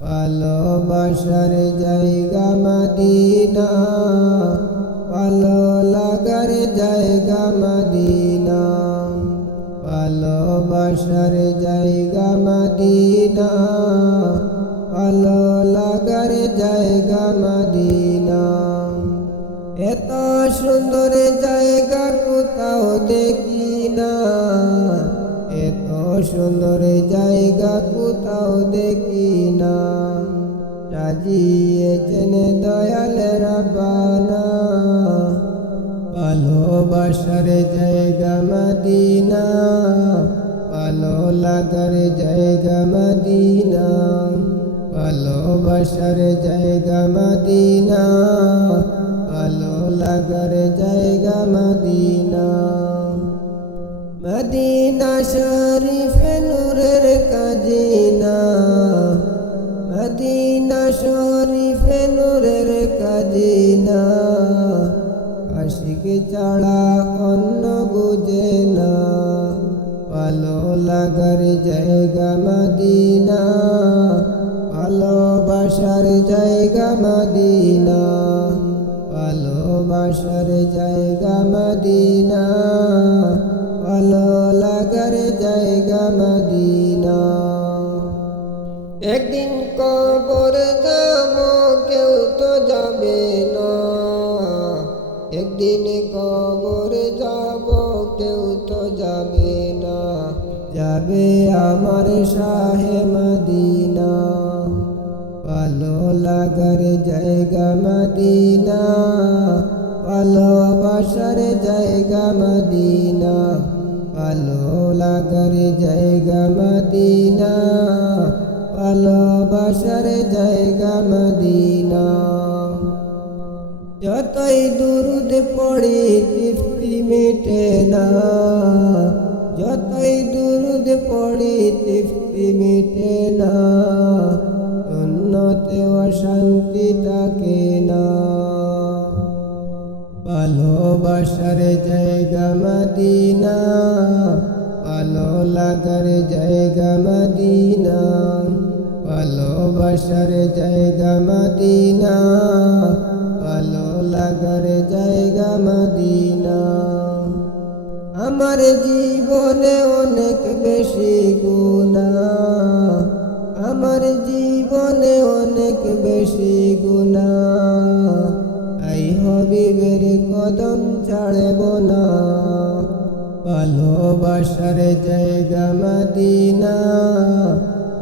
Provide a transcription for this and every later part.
ভালোবাসার জায়গা মদিনা, ভালো লাগার জায়গা মদিনা। ভালোবাসার জায়গা মদিনা, ভালো লাগার জায়গা মদিনা। এত সুন্দর জায়গা কোথাও দেখি না, এত সুন্দর জায়গা কোথাও দেখি না। সাজিয়েছেন দয়াল রাব্বানা, ভালোবাসার জায়গা মদিনা, ভালো লাগার জায়গা মদিনা। ভালোবাসার জায়গা মদিনা, ভালো লাগার জায়গা মদিনা। মদিনা শরীফে নূরের খাজিনা, মদিনা শরীফে নূরের খাজিনা। আশিক ছাড়া অন্য বুঝে না, ভালো লাগার জায়গা মদিনা, ভালোবাসার জায়গা মদিনা। ভালোবাসার জায়গা মদিনা, ভালো লাগার জায়গা মদিনা। একদিন কবর যাব কেউ তো যাবে না, একদিন কবর যাব কেউ তো যাবে না। যাবে আমার শাহে মদিনা, ভালো লাগার জায়গা মদিনা, ভালোবাসার জায়গা মদিনা। ভালো লাগার জায়গা মদিনা, ভালোবাসার জায়গা মদিনা। যতই দুরুদ পড়ি তৃপ্তি মিটে না, যতই দুরুদ পড়ি তৃপ্তি মিটে না। শূন্যতেও শান্তি থাকে না, ভালোবাসার জায়গা মদিনা, ভালো লাগার জায়গা মদিনা। ভালোবাসার জায়গা মদিনা, ভালো লাগার জায়গা মদিনা। আমার জীবনে অনেক বেশি গুনাহ, আমার জীবনে অনেক বেশি গুনাহ। আই হবিবের কদম ছাড়ব না, ভালোবাসার জায়গা মদিনা,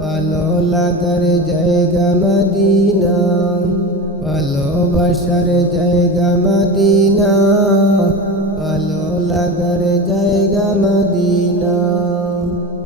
ভালো লাগার জায়গা মদিনা। ভালোবাসার জায়গা মদিনা, ভালো লাগার জায়গা মদিনা।